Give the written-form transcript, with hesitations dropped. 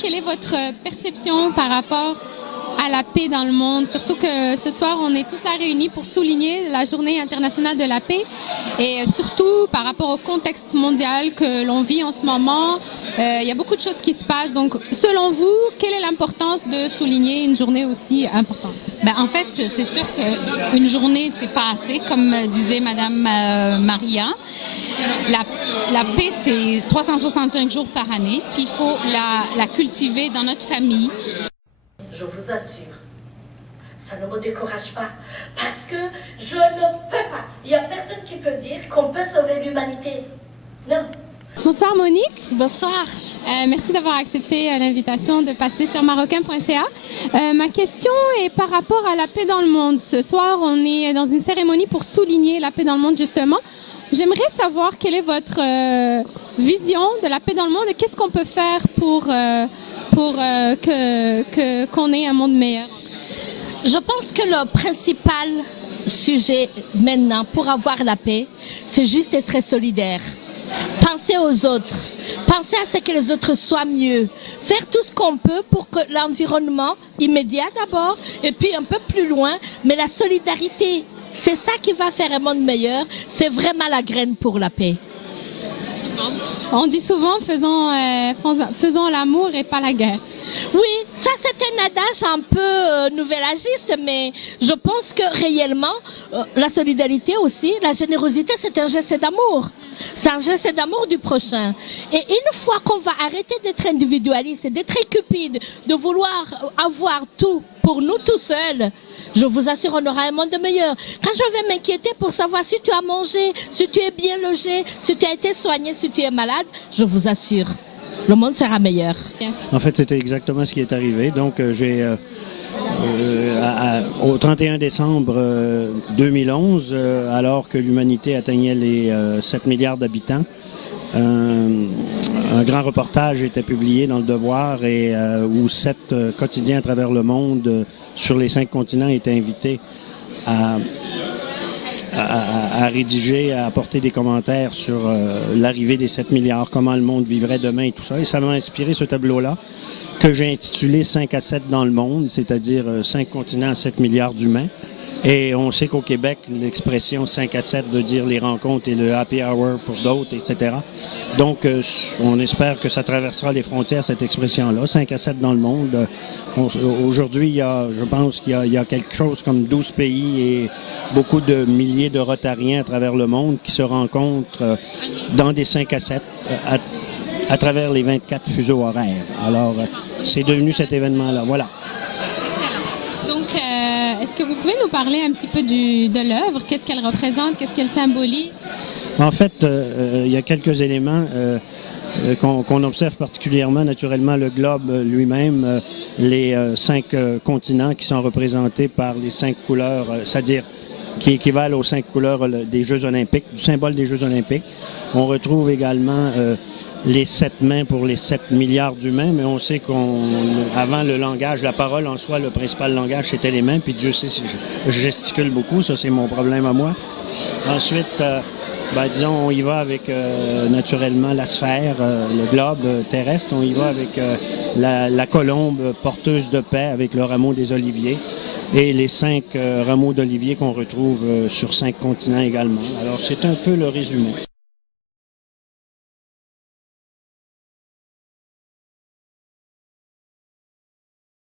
quelle est votre perception par rapport à la paix dans le monde? Surtout que ce soir, on est tous là réunis pour souligner la Journée internationale de la paix et surtout par rapport au contexte mondial que l'on vit en ce moment. Il y a beaucoup de choses qui se passent. Donc, selon vous, quelle est l'importance de souligner une journée aussi importante? En fait, c'est sûr qu'une journée, c'est pas assez, comme disait Madame Maria. La paix, c'est 365 jours par année, puis il faut la cultiver dans notre famille. Je vous assure, ça ne me décourage pas, parce que je ne peux pas. Il n'y a personne qui peut dire qu'on peut sauver l'humanité. Non. Bonsoir Monique. Bonsoir. Merci d'avoir accepté l'invitation de passer sur marocain.ca. Ma question est par rapport à la paix dans le monde. Ce soir, on est dans une cérémonie pour souligner la paix dans le monde, justement. J'aimerais savoir quelle est votre vision de la paix dans le monde et qu'est-ce qu'on peut faire pour qu'on ait un monde meilleur. Je pense que le principal sujet maintenant pour avoir la paix, c'est juste être solidaire. Penser aux autres, penser à ce que les autres soient mieux, faire tout ce qu'on peut pour que l'environnement immédiat d'abord et puis un peu plus loin, mais la solidarité, c'est ça qui va faire un monde meilleur, c'est vraiment la graine pour la paix. On dit souvent faisons l'amour et pas la guerre. Oui, ça c'est un adage un peu nouvel-âgiste, mais je pense que réellement, la solidarité aussi, la générosité, c'est un geste d'amour. C'est un geste d'amour du prochain. Et une fois qu'on va arrêter d'être individualiste, d'être cupide, de vouloir avoir tout pour nous tout seuls, je vous assure, on aura un monde meilleur. Quand je vais m'inquiéter pour savoir si tu as mangé, si tu es bien logé, si tu as été soigné, si tu es malade, je vous assure, le monde sera meilleur. En fait, c'était exactement ce qui est arrivé. Donc, au 31 décembre 2011, alors que l'humanité atteignait les 7 milliards d'habitants, un grand reportage était publié dans Le Devoir et où 7 quotidiens à travers le monde sur les 5 continents étaient invités à rédiger, à apporter des commentaires sur l'arrivée des 7 milliards, comment le monde vivrait demain et tout ça. Et ça m'a inspiré ce tableau-là que j'ai intitulé 5 à 7 dans le monde, c'est-à-dire 5 continents à 7 milliards d'humains. Et on sait qu'au Québec, l'expression 5 à 7 veut dire les rencontres et le happy hour pour d'autres, etc. Donc, on espère que ça traversera les frontières, cette expression-là, 5 à 7 dans le monde. Aujourd'hui, je pense qu'il y a quelque chose comme 12 pays et beaucoup de milliers de Rotariens à travers le monde qui se rencontrent dans des 5 à 7 à travers les 24 fuseaux horaires. Alors, c'est devenu cet événement-là. Voilà. Donc, est-ce que vous pouvez nous parler un petit peu de l'œuvre? Qu'est-ce qu'elle représente? Qu'est-ce qu'elle symbolise? En fait, il y a quelques éléments qu'on observe particulièrement, naturellement, le globe lui-même, les 5 continents qui sont représentés par les 5 couleurs, c'est-à-dire qui équivalent aux 5 couleurs des Jeux olympiques, du symbole des Jeux olympiques. On retrouve également les 7 mains pour les 7 milliards d'humains, mais on sait qu'avant le langage, la parole en soi, le principal langage, c'était les mains, puis Dieu sait si je gesticule beaucoup, ça c'est mon problème à moi. Ensuite, disons, on y va avec naturellement la sphère, le globe terrestre, on y va avec la colombe porteuse de paix avec le rameau des oliviers et les 5 rameaux d'olivier qu'on retrouve sur 5 continents également. Alors c'est un peu le résumé.